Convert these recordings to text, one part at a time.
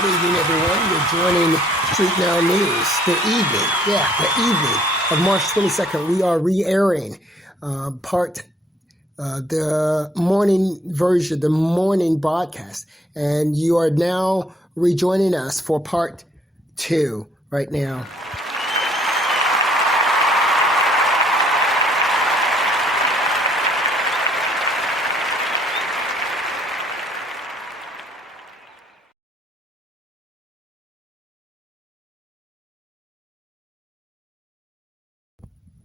Good evening, everyone. You're joining StreetNOW News. The evening of March 22nd. We are re-airing the morning version, the morning broadcast. And you are now rejoining us for part 2 right now.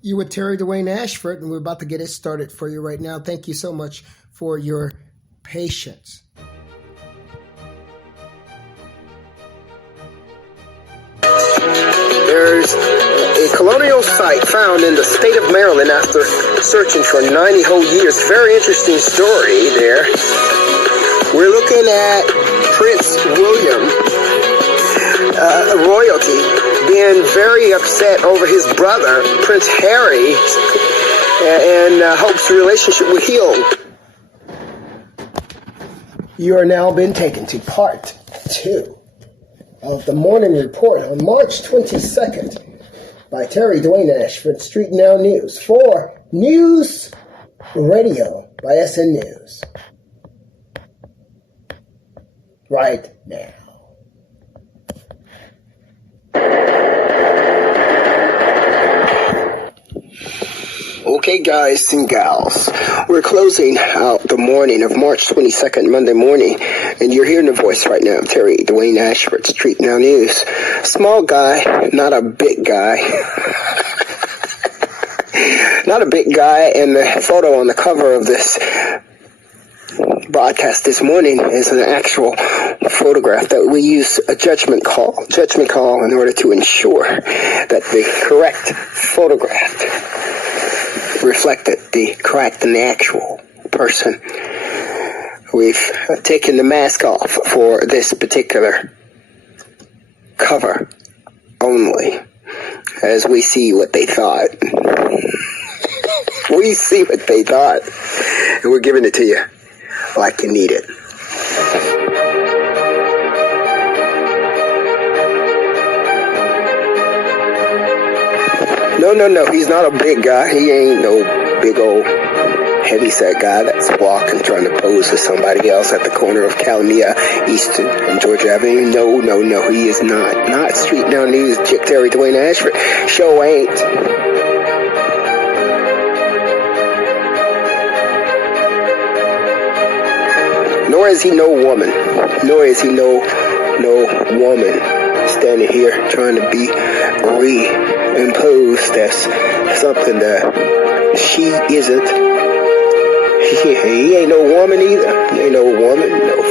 You with Terry Dwayne Ashford, and we're about to get it started for you right now. Thank you so much for your patience. There's a colonial site found in the state of Maryland after searching for 90 whole years. Very interesting story there. We're looking at Prince William, royalty, being very upset over his brother, Prince Harry, and hopes the relationship will heal. You are now been taken to part 2 of the morning report on March 22nd by Terry Dwayne Ashford, StreetNOW News, for NewsRadio by SNnews. Right now. Okay, guys and gals, we're closing out the morning of March 22nd, Monday morning, and you're hearing the voice right now, Terry Dwayne Ashford, StreetNOW News. Small guy, not a big guy. Not a big guy, and the photo on the cover of this broadcast this morning is an actual photograph that we use a judgment call in order to ensure that the correct photograph reflected the correct and the actual person. We've taken the mask off for this particular cover only, as we see what they thought. We see what they thought, and we're giving it to you like you need it. No, he's not a big guy. He ain't no big old heavyset guy that's walking trying to pose to somebody else at the corner of Calamia East and Georgia Avenue. No, he is not. Not StreetNOW News, Terry Dwayne Ashford. Show ain't. Nor is he no woman. Nor is he no woman standing here trying to be reimposed as something that she isn't. He ain't no woman either. He ain't no woman, no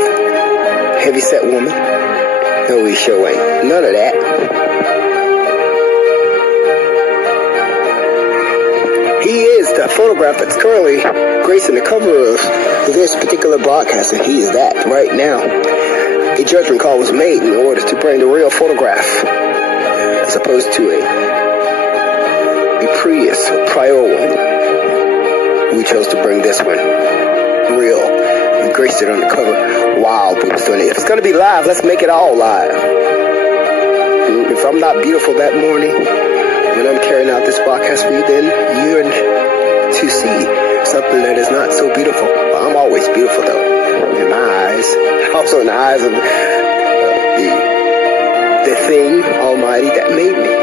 heavyset woman. No, he sure ain't. None of that. He is the photograph that's currently gracing the cover of this particular broadcast, and he is that right now. A judgment call was made in order to bring the real photograph as opposed to a previous prior one. We chose to bring this one real and graced it on the cover while we was doing it. If it's going to be live, let's make it all live. If I'm not beautiful that morning when I'm carrying out this broadcast for you, then you're to see something that is not so beautiful. Well, I'm always beautiful though, in my eyes. Also in the eyes of the thing almighty that made me.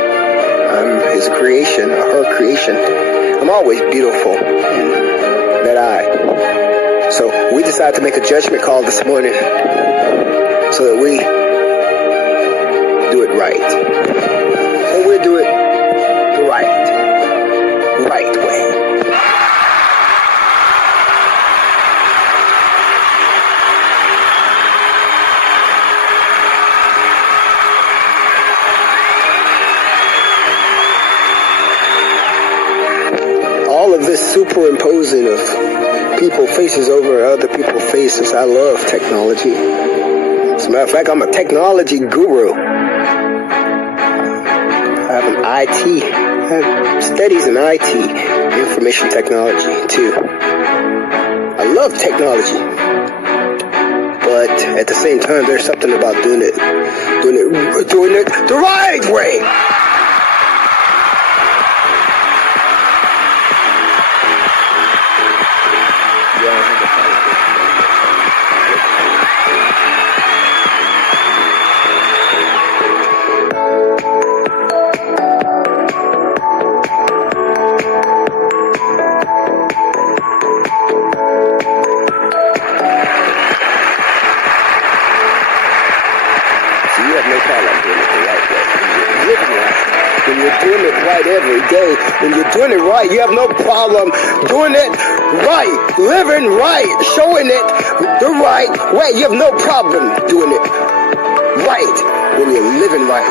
I'm his creation, or her creation. I'm always beautiful in that eye. So we decided to make a judgment call this morning so that we do it right. And we'll do it the right way. All of this superimposing of people's faces over other people's faces. I love technology. As a matter of fact, I'm a technology guru. I have an IT, I have studies in IT, information technology too. I love technology, but but at the same time, there's something about doing it the right way. Every day, when you're doing it right, you have no problem doing it right, living right, showing it the right way. You have no problem doing it right when you're living right.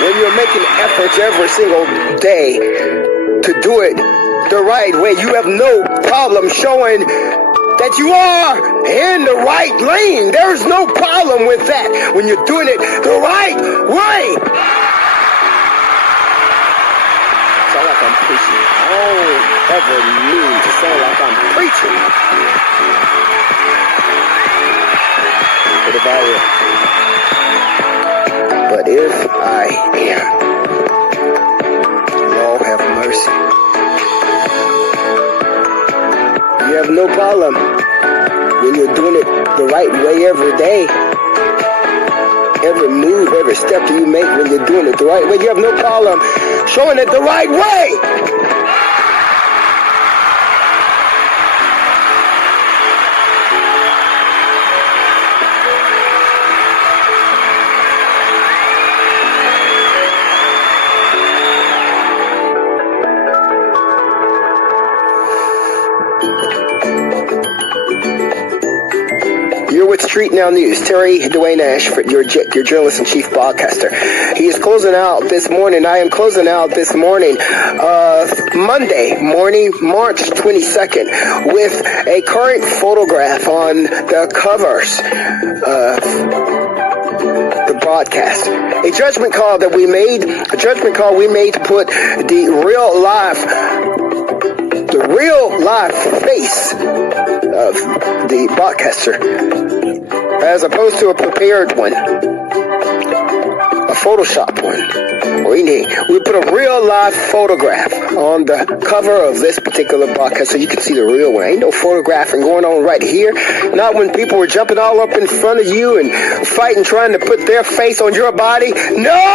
When you're making efforts every single day to do it the right way, you have no problem showing that you are in the right lane. There's no problem with that when you're doing it the right way. Sound like I'm preaching. I don't ever mean to sound like I'm preaching. But if I am, but if I am, Lord have mercy. You have no problem when you're doing it the right way every day. Every move, every step that you make when you're doing it the right way, you have no problem showing it the right way. With StreetNOW News, Terry Dwayne Ashford, your journalist-in-chief broadcaster. He is closing out this morning. I am closing out this morning, Monday morning, March 22nd, with a current photograph on the covers of the broadcast. A judgment call we made to put the real live face of the broadcaster, as opposed to a prepared one, a Photoshop one. We put a real live photograph on the cover of this particular broadcast so you can see the real one. Ain't no photographing going on right here. Not when people were jumping all up in front of you and fighting, trying to put their face on your body. No!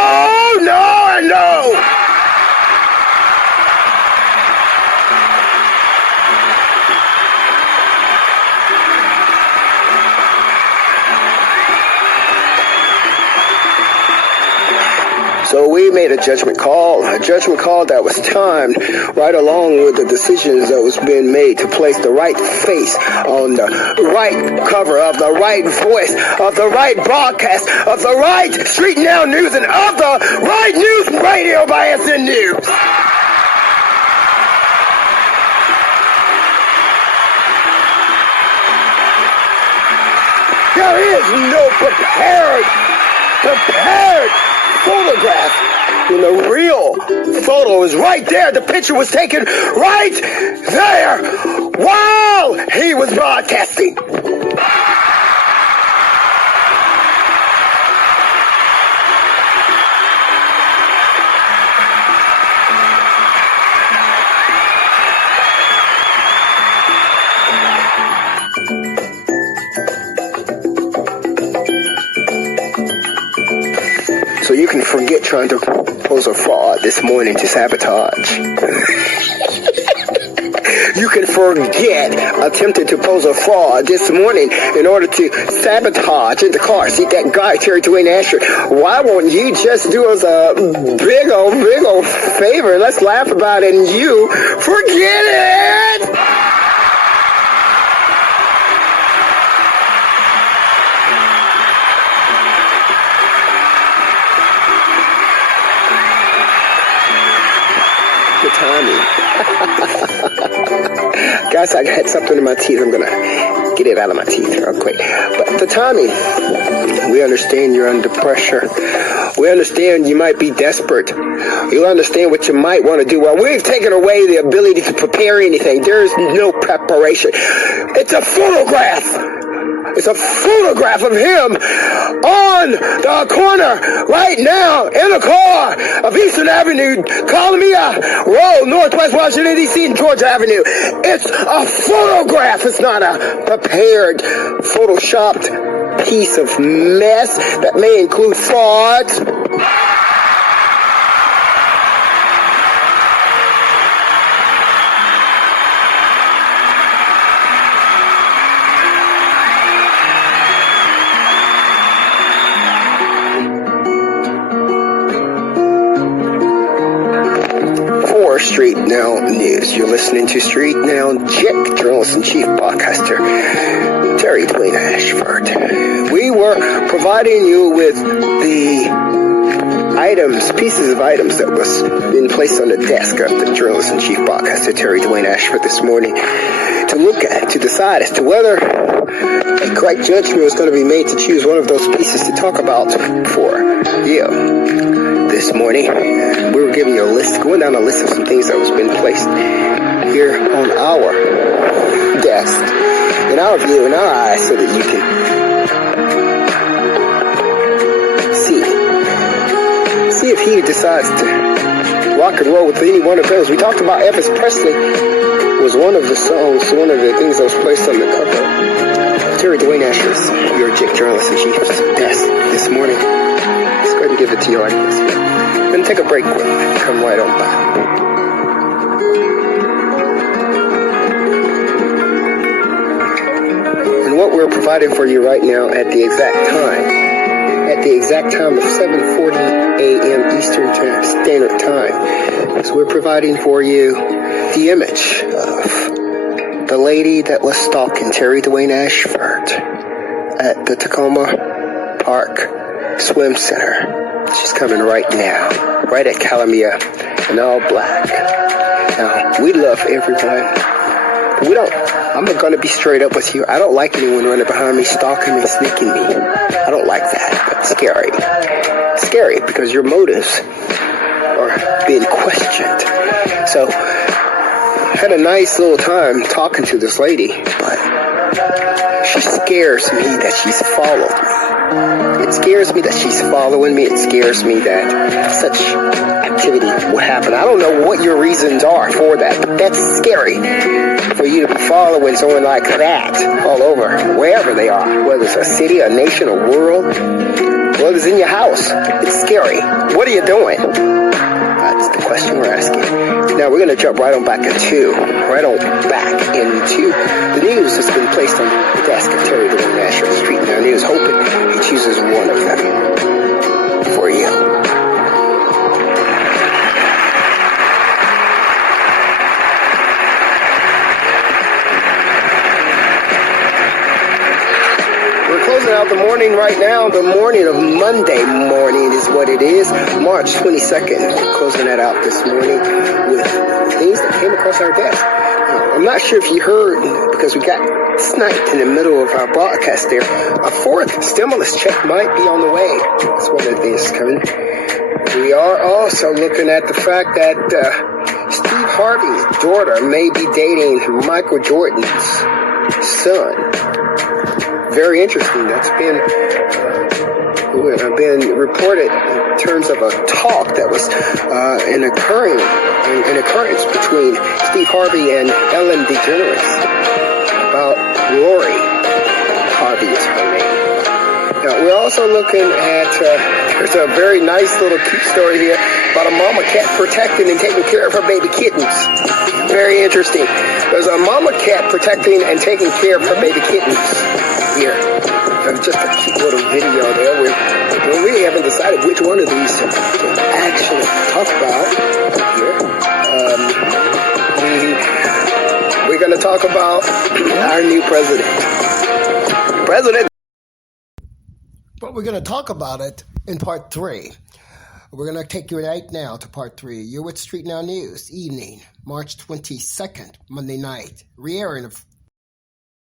So we made a judgment call that was timed right along with the decisions that was being made to place the right face on the right cover of the right voice of the right broadcast of the right StreetNOW News and of the right News Radio by SNnews. There is no prepared photograph. When the real photo is right there. The picture was taken right there while he was broadcasting. So you can forget trying to pose a fraud this morning to sabotage. You can forget attempting to pose a fraud this morning in order to sabotage Indacarseat, that guy, Terry Dwayne Ashford. Why won't you just do us a big old favor? Let's laugh about it and you forget it! Guys, I had something in my teeth. I'm going to get it out of my teeth real quick. But the timing, we understand you're under pressure We understand you might be desperate. You understand what you might want to do. Well, we've taken away the ability to prepare anything. There's no preparation. It's a photograph. It's a photograph of him on the corner right now in a car of Eastern Avenue, Columbia Road, Northwest Washington, D.C., and Georgia Avenue. It's a photograph. It's not a prepared, photoshopped piece of mess that may include frauds. 4 StreetNOW News. You're listening to StreetNOW JIC, Journalist-in-Chief Podcaster Terry Dwayne Ashford. We were providing you with the pieces of items that was being placed on the desk of the Journalist-in-Chief Podcaster Terry Dwayne Ashford this morning to look at, to decide as to whether a correct judgment was going to be made to choose one of those pieces to talk about for you. This morning, we were giving you a list, going down a list of some things that was been placed here on our desk, in our view, in our eyes, so that you can see if he decides to rock and roll with any one of those. We talked about Elvis Presley was one of the songs, one of the things that was placed on the cover. Terry Dwayne Ashford's, your JIC Journalist-in-Chief's desk this morning. Let's go ahead and give it to you like this. Then take a break with me. Come right on back. And what we're providing for you right now at the exact time of 7:40 a.m. Eastern Standard Time, is we're providing for you the image of the lady that was stalking Terry Dwayne Ashford at the Tacoma Park Swim Center. She's coming right now, right at Columbia, in all black. Now, we love everyone. I'm going to be straight up with you. I don't like anyone running behind me, stalking me, sneaking me. I don't like that. That's scary. Scary because your motives are being questioned. So, I had a nice little time talking to this lady, but she scares me that she's followed me. It scares me that she's following me. It scares me that such activity will happen. I don't know what your reasons are for that, but that's scary for you to be following someone like that all over, wherever they are, whether it's a city, a nation, a world, whether it's in your house. It's scary. What are you doing? That's the question we're asking. Now we're going to jump right on back into the news that's been placed on the desk of Terry Dwayne Ashford, StreetNOW News, hoping he chooses one of them for you. Closing out the morning right now. The morning of Monday morning is what it is. March 22nd. Closing that out this morning with things that came across our desk. I'm not sure if you heard, because we got sniped in the middle of our broadcast there. A 4th stimulus check might be on the way. That's one of the things coming. We are also looking at the fact that Steve Harvey's daughter may be dating Michael Jordan's son. Very interesting. That's been reported in terms of a talk that was an occurrence between Steve Harvey and Ellen DeGeneres about Lori Harvey is her name. Now, we're also looking at, there's a very nice little cute story here about a mama cat protecting and taking care of her baby kittens. Very interesting. There's a mama cat protecting and taking care of her baby kittens here. Just a cute little video there. We really haven't decided which one of these to actually talk about here. We're going to talk about our new president. But we're going to talk about it in part 3. We're going to take you right now to part 3. You're with StreetNOW News, evening, March 22nd, Monday night. Re-airing of